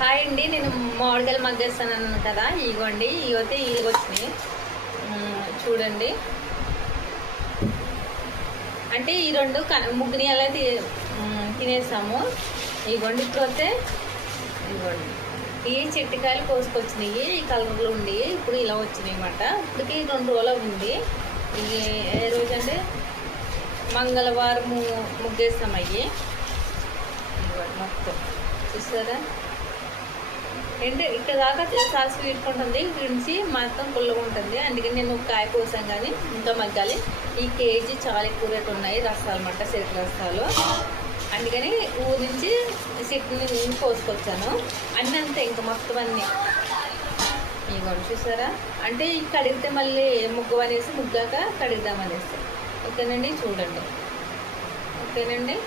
Hi అండి, నేను మామిడికాయలు మగ్గేస్తాను కదా. ఇగోండి, ఇవైతే ఇవి వచ్చినాయి చూడండి. అంటే ఈ రెండు ముగ్గుని అలా తినేసాము. ఇగోండి, ఇప్పుడు వస్తే ఇగోండి ఈ చెట్టుకాయలు కోసుకొచ్చినాయి. ఈ కలర్లో ఉండి ఇప్పుడు ఇలా వచ్చినాయి అన్నమాట. ఇప్పటికి 2 రోజులు ఉంది. ఇది ఏ రోజు అంటే మంగళవారం ముగ్గేస్తాం అయ్యి. ఇవ్వండి మొత్తం చూసారా. అంటే ఇక్కడ దాకా చాలా స్వీట్ ఉంటుంది, గురించి మొత్తం పుల్లగా ఉంటుంది. అందుకని నేను కాయ కోసాను, కానీ ఇంకా మగ్గాలి. ఈ కేజీ చాలా ఎక్కువ రేటు ఉన్నాయి రసాలు అన్నమాట, చెరుకు రసాలు. అందుకని ఊరి నుంచి చెట్టుని కోసుకొచ్చాను. అన్నీ అంతే, ఇంకా మొత్తం అన్నీ ఇవ్వండి చూసారా. అంటే కడిగితే మళ్ళీ ముగ్గు అనేసి ముగ్గాక కడుగుదామనేసి. ఓకేనండి, చూడండి. ఓకేనండి.